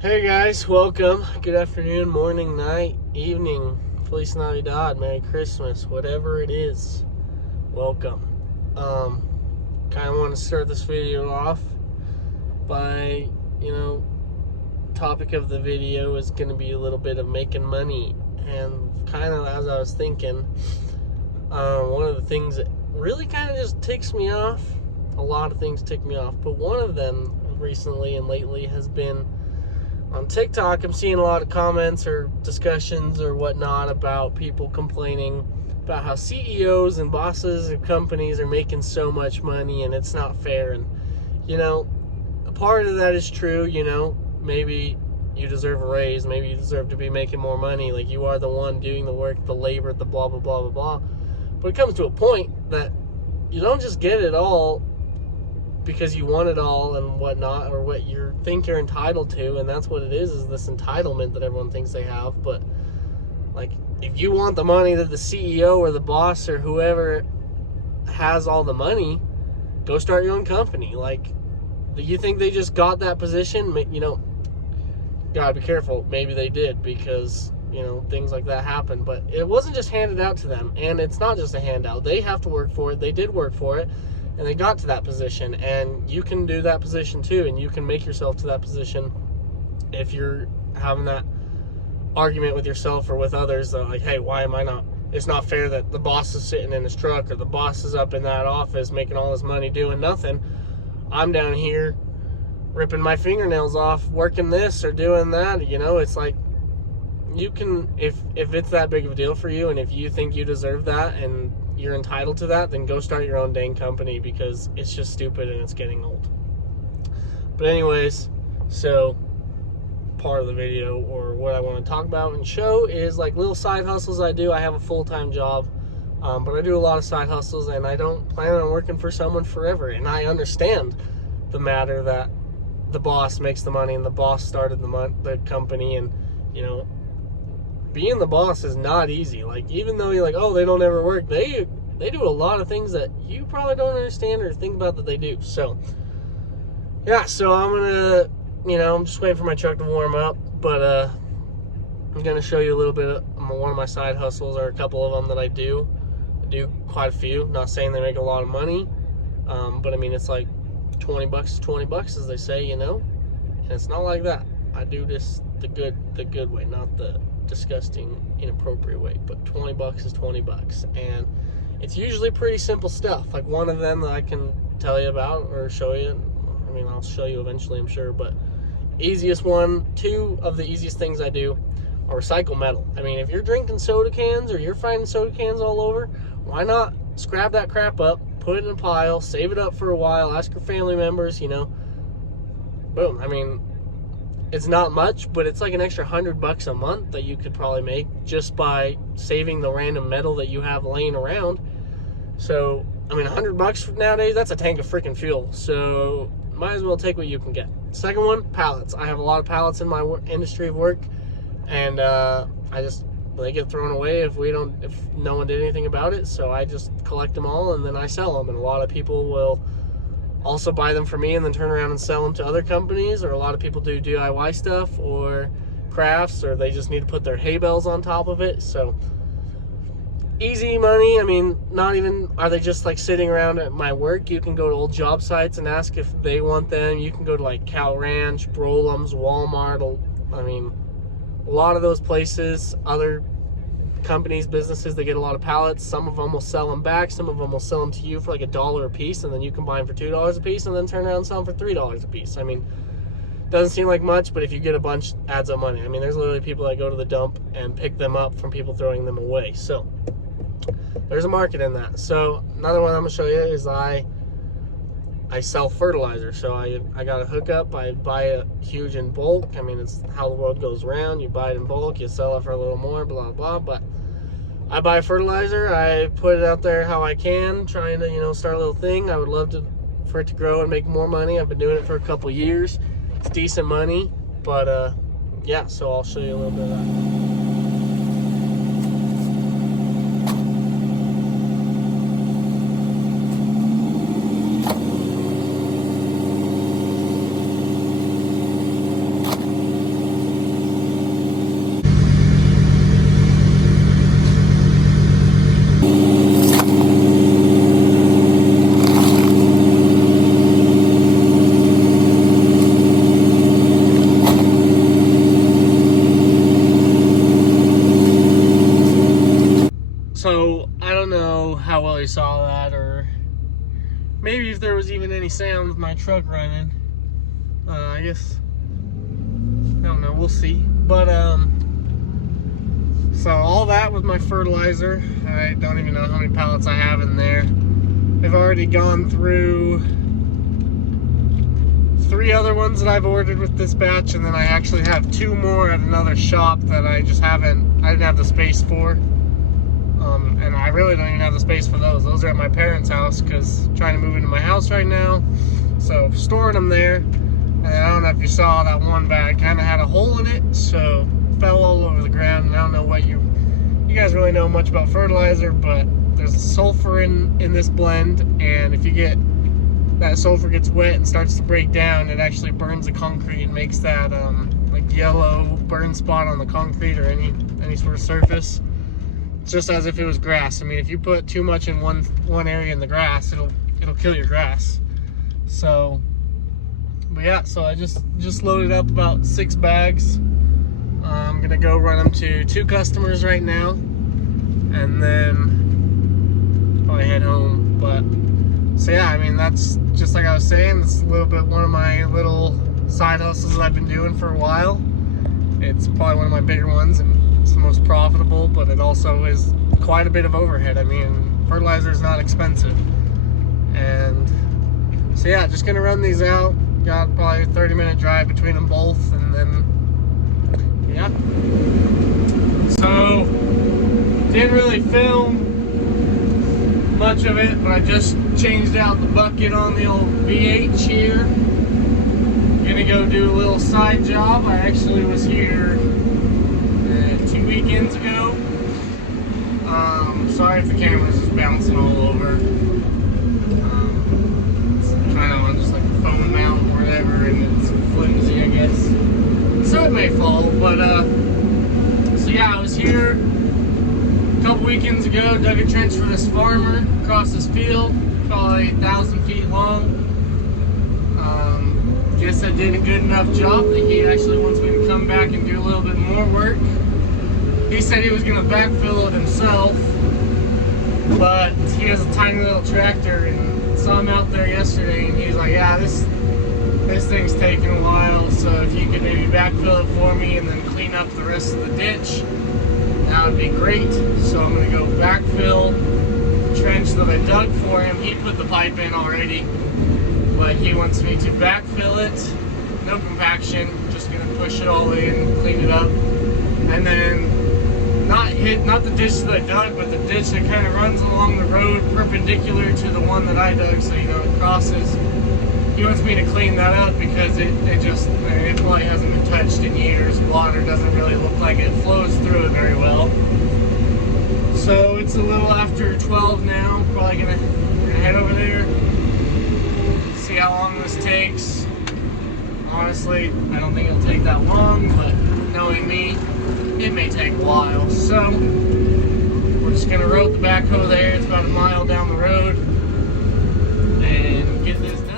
Hey guys, welcome. Good afternoon, morning, night, evening, Feliz Navidad, Merry Christmas, whatever it is. Welcome. Kind of want to start this video off by, topic of the video is going to be a little bit of making money. And kind of as I was thinking, one of the things that really kind of just ticks me off, a lot of things tick me off, but one of them recently and lately has been on TikTok. I'm seeing a lot of comments or discussions or whatnot about people complaining about how CEOs and bosses of companies are making so much money and it's not fair. And, a part of that is true. Maybe you deserve a raise. Maybe you deserve to be making more money. Like, you are the one doing the work, the labor, the blah, blah, blah, blah, blah. But it comes to a point that you don't just get it all because you want it all and whatnot, or what you think you're entitled to. And that's what it is this entitlement that everyone thinks they have. But like, if you want the money that the CEO or the boss or whoever has all the money, go start your own company. Like, do you think they just got that position? Gotta be careful. Maybe they did, because things like that happen. But it wasn't just handed out to them, and it's not just a handout. They have to work for it. They did work for it, and they got to that position. And you can do that position too, and you can make yourself to that position if you're having that argument with yourself or with others that, like, hey, why am I not? It's not fair that the boss is sitting in his truck, or the boss is up in that office making all this money doing nothing. I'm down here ripping my fingernails off working this or doing that. It's like, you can, if it's that big of a deal for you, and if you think you deserve that and you're entitled to that, then go start your own dang company, because it's just stupid and it's getting old. But anyways, so part of the video, or what I want to talk about and show, is like little side hustles I do. I have a full-time job, but I do a lot of side hustles, and I don't plan on working for someone forever. And I understand the matter that the boss makes the money and the boss started the company, and being the boss is not easy. Like, even though you're like, oh, they don't ever work, they do a lot of things that you probably don't understand or think about that they do. So yeah, so I'm gonna, I'm just waiting for my truck to warm up, but I'm gonna show you a little bit of one of my side hustles, or a couple of them that I do quite a few. Not saying they make a lot of money, but I mean, it's like $20 is $20, as they say, and it's not like that. I do this the good way, not the disgusting, inappropriate way. But $20 is $20, and it's usually pretty simple stuff. Like, one of them that I can tell you about or show you, I mean, I'll show you eventually, I'm sure, but easiest one, two of the easiest things I do are recycle metal. I mean, if you're drinking soda cans, or you're finding soda cans all over, why not scrap that crap up, put it in a pile, save it up for a while, ask your family members, boom. I mean, it's not much, but it's like an extra $100 a month that you could probably make just by saving the random metal that you have laying around. So, I mean, $100 nowadays, that's a tank of freaking fuel. So, might as well take what you can get. Second one, pallets. I have a lot of pallets in my industry of work, and they get thrown away if no one did anything about it. So I just collect them all, and then I sell them. And a lot of people will also buy them from me and then turn around and sell them to other companies, or a lot of people do DIY stuff or crafts, or they just need to put their hay bales on top of it. So easy money. I mean, not even are they just like sitting around at my work. You can go to old job sites and ask if they want them. You can go to like Cal Ranch, Brolum's, Walmart. I mean, a lot of those places, other companies, businesses, they get a lot of pallets. Some of them will sell them back. Some of them will sell them to you for like $1 a piece, and then you can buy them for $2 a piece, and then turn around and sell them for $3 a piece. I mean, doesn't seem like much, but if you get a bunch, adds up money. I mean, there's literally people that go to the dump and pick them up from people throwing them away. So there's a market in that. So another one I'm gonna show you is I sell fertilizer. So I got a hookup. I buy it huge in bulk. I mean, it's how the world goes around. You buy it in bulk, you sell it for a little more, blah, blah. But I buy fertilizer. I put it out there how I can, trying to, start a little thing. I would love for it to grow and make more money. I've been doing it for a couple years. It's decent money, but yeah, so I'll show you a little bit of that. how well you saw that, or maybe if there was even any sound with my truck running. I guess, I don't know, we'll see. But so all that was my fertilizer. I don't even know how many pallets I have in there. I've already gone through 3 other ones that I've ordered with this batch, and then I actually have 2 more at another shop that I just didn't have the space for. And I really don't even have the space for those. Those are at my parents' house because I'm trying to move into my house right now. So storing them there. And I don't know if you saw that one bag kind of had a hole in it, so it fell all over the ground. And I don't know what you guys really know much about fertilizer, but there's sulfur in this blend, and if that sulfur gets wet and starts to break down, it actually burns the concrete and makes that like yellow burn spot on the concrete or any sort of surface. It's just as if it was grass. I mean, if you put too much in one area in the grass, it'll kill your grass. So, but yeah, so I just loaded up about 6 bags. I'm gonna go run them to 2 customers right now, and then probably head home. But so yeah, I mean, that's just like I was saying, it's a little bit one of my little side hustles that I've been doing for a while. It's probably one of my bigger ones, and it's the most profitable, but it also is quite a bit of overhead. I mean, fertilizer is not expensive. And so yeah, just gonna run these out. Got probably a 30-minute drive between them both, and then yeah. So didn't really film much of it, but I just changed out the bucket on the old VH here. Gonna go do a little side job. I actually was here 2 weekends ago. Sorry if the camera's just bouncing all over. It's kind of on just like a phone mount or whatever, and it's flimsy, I guess. So it may fall, but so yeah, I was here a couple weekends ago, dug a trench for this farmer across this field, probably 1,000 feet long. Guess I did a good enough job that he actually wants me to come back and do a little bit more work. He said he was going to backfill it himself, but he has a tiny little tractor, and saw him out there yesterday, and he's like, yeah, this thing's taking a while, so if you could maybe backfill it for me and then clean up the rest of the ditch, that would be great. So I'm going to go backfill the trench that I dug for him. He put the pipe in already, but he wants me to backfill it, no compaction, just gonna push it all in, clean it up, and then not the ditch that I dug, but the ditch that kind of runs along the road perpendicular to the one that I dug, so you know it crosses. He wants me to clean that up because it probably hasn't been touched in years. Water doesn't really look like it flows through it very well. So it's a little after 12 now. Probably gonna head over there. See how long this takes. Honestly, I don't think it'll take that long, but knowing me, it may take a while. So we're just gonna road the backhoe there. It's about a mile down the road, and get this done.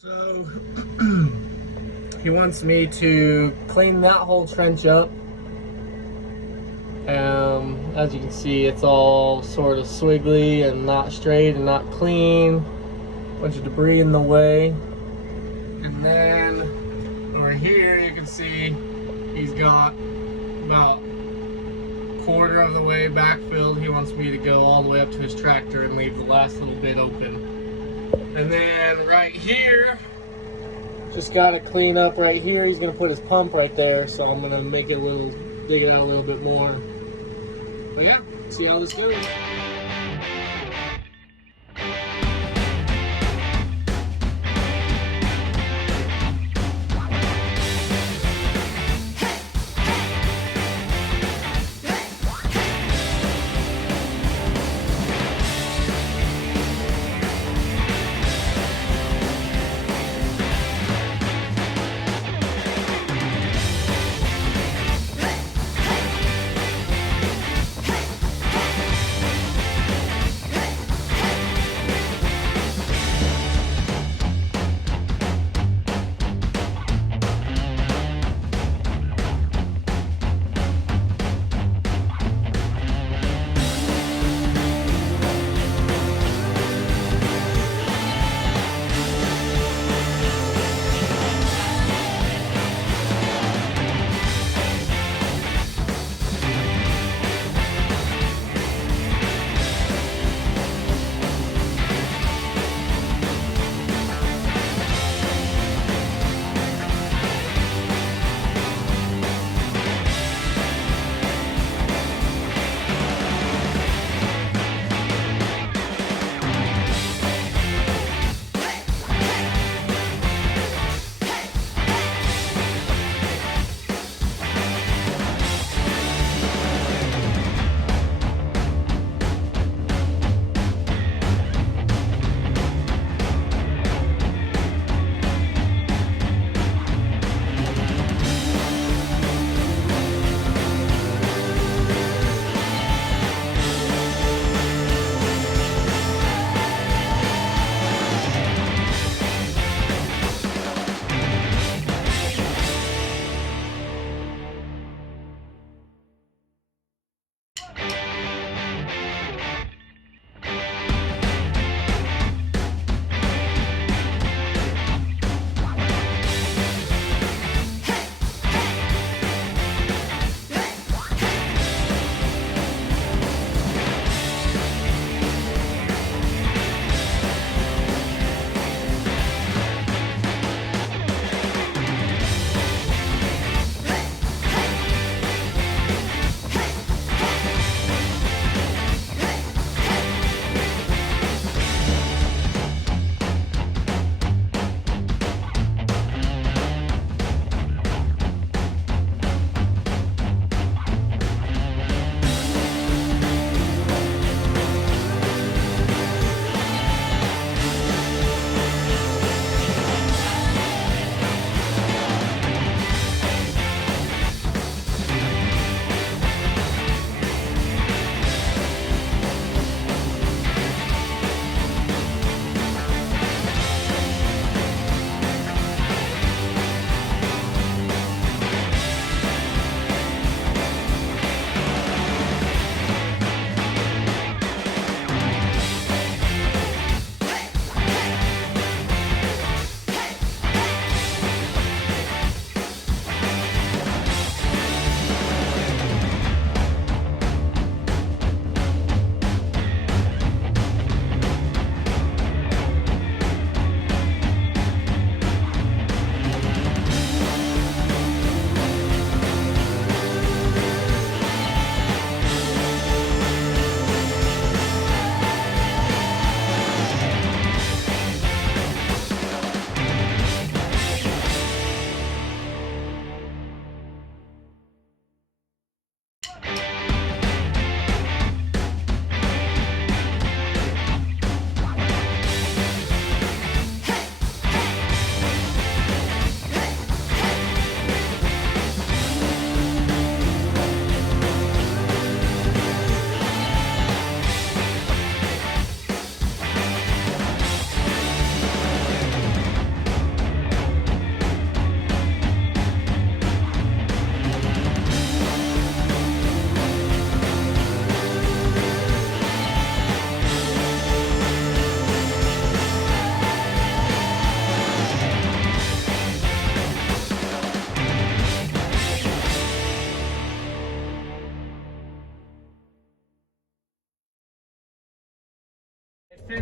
So he wants me to clean that whole trench up. As you can see, it's all sort of swiggly and not straight and not clean. Bunch of debris in the way. And then over here you can see he's got about a quarter of the way backfilled. He wants me to go all the way up to his tractor and leave the last little bit open. And then right here, just gotta clean up right here. He's gonna put his pump right there, so I'm gonna make it a little, dig it out a little bit more. But yeah, see how this goes.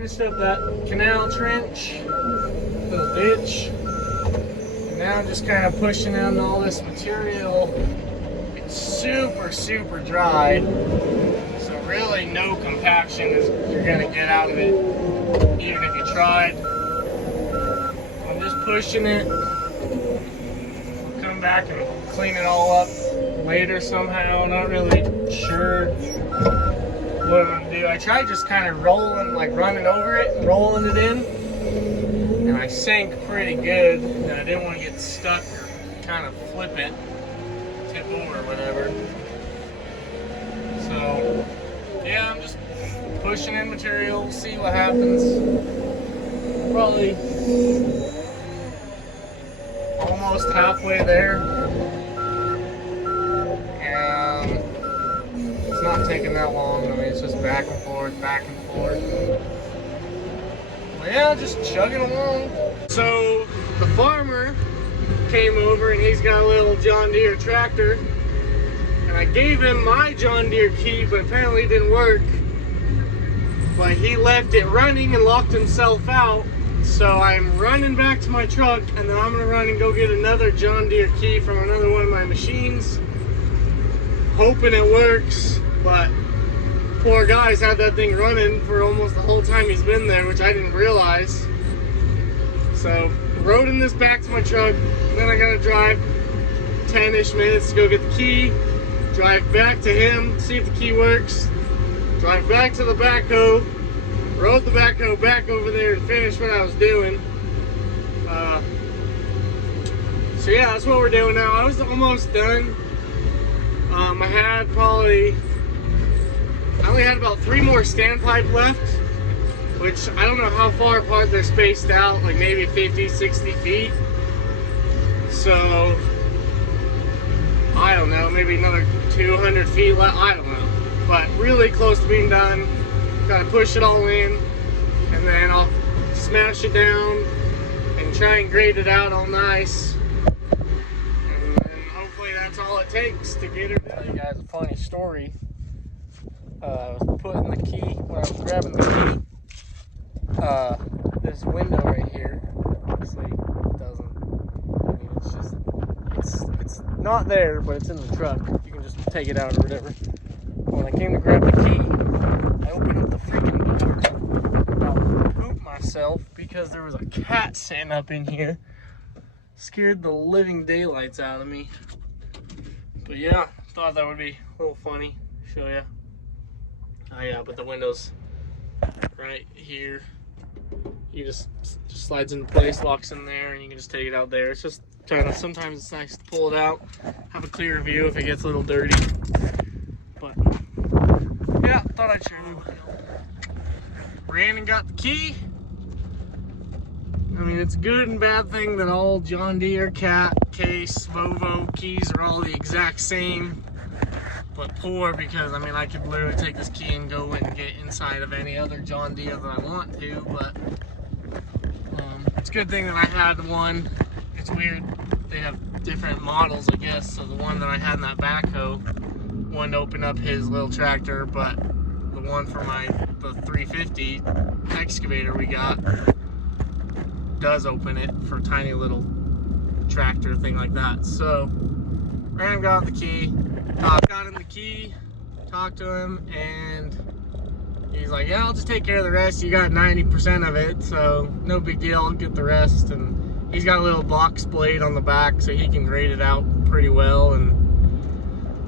finished up that canal trench, little ditch. And now I'm just kind of pushing in all this material. It's super, super dry. So really no compaction is you're gonna get out of it, even if you tried. I'm just pushing it. I'll come back and clean it all up later somehow. I'm not really sure what I'm gonna do. I tried just kind of rolling, like running over it, rolling it in, and I sank pretty good. And I didn't want to get stuck or kind of flip it, tip over or whatever. So yeah, I'm just pushing in material, see what happens. Probably almost halfway there. And it's not taking that long. I mean, it's just back and forth, back and forth. But yeah, just chugging along. So the farmer came over and he's got a little John Deere tractor. And I gave him my John Deere key, but apparently it didn't work. But he left it running and locked himself out. So I'm running back to my truck, and then I'm gonna run and go get another John Deere key from another one of my machines, hoping it works. But poor guy's had that thing running for almost the whole time he's been there, which I didn't realize. So loading this back to my truck, then I gotta drive 10-ish minutes to go get the key, drive back to him, see if the key works, drive back to the backhoe, rode the backhoe back over there and finish what I was doing. So yeah, that's what we're doing now. I was almost done. I only had about 3 more standpipe left, which I don't know how far apart they're spaced out, like maybe 50, 60 feet. So I don't know, maybe another 200 feet left, I don't know. But really close to being done. Gotta push it all in, and then I'll smash it down and try and grade it out all nice. And then hopefully that's all it takes to get her done. Tell you guys a funny story. I was putting the key, when I was grabbing the key, this window right here, obviously doesn't, I mean, it's just, it's not there, but it's in the truck. You can just take it out or whatever. When I came to grab the key, I opened up the freaking door. I pooped myself because there was a cat sitting up in here. Scared the living daylights out of me. But yeah, thought that would be a little funny. Show ya. Oh yeah, but the window's right here. You just slides into place, locks in there, and you can just take it out there. It's just kind of, sometimes it's nice to pull it out, have a clear view if it gets a little dirty. But yeah, thought I'd share you. Ran and got the key. I mean, it's a good and bad thing that all John Deere, Cat, Case, Volvo keys are all the exact same. But poor because, I mean, I could literally take this key and go and get inside of any other John Deere that I want to. But it's a good thing that I had one. It's weird. They have different models, I guess. So the one that I had in that backhoe wouldn't open up his little tractor, but the one for the 350 excavator we got does open it for a tiny little tractor thing like that. So ran, got the key, got him the key, talked to him, and he's like, yeah, I'll just take care of the rest. You got 90% of it, so no big deal, I'll get the rest. And he's got a little box blade on the back, so he can grade it out pretty well and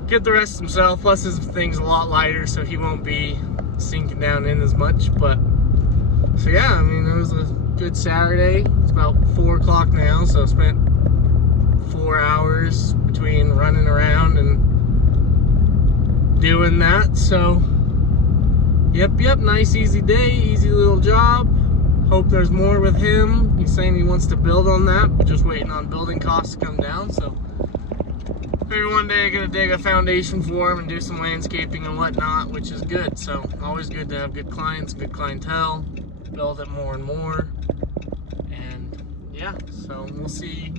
get the rest himself. Plus his thing's a lot lighter, so he won't be sinking down in as much. But so yeah, I mean, it was a good Saturday. It's about 4 o'clock now, so I spent 4 hours between running around and doing that. So yep, nice easy day, easy little job. Hope there's more with him. He's saying he wants to build on that, but just waiting on building costs to come down. So maybe one day I'm gonna dig a foundation for him and do some landscaping and whatnot, which is good. So always good to have good clients, good clientele, build it more and more. And yeah, so we'll see.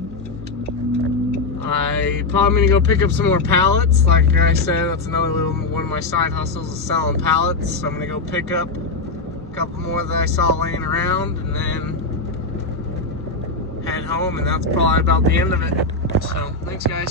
I probably gonna go pick up some more pallets. Like I said, that's another little one of my side hustles is selling pallets. So I'm gonna go pick up a couple more that I saw laying around, and then head home, and that's probably about the end of it. So, thanks guys.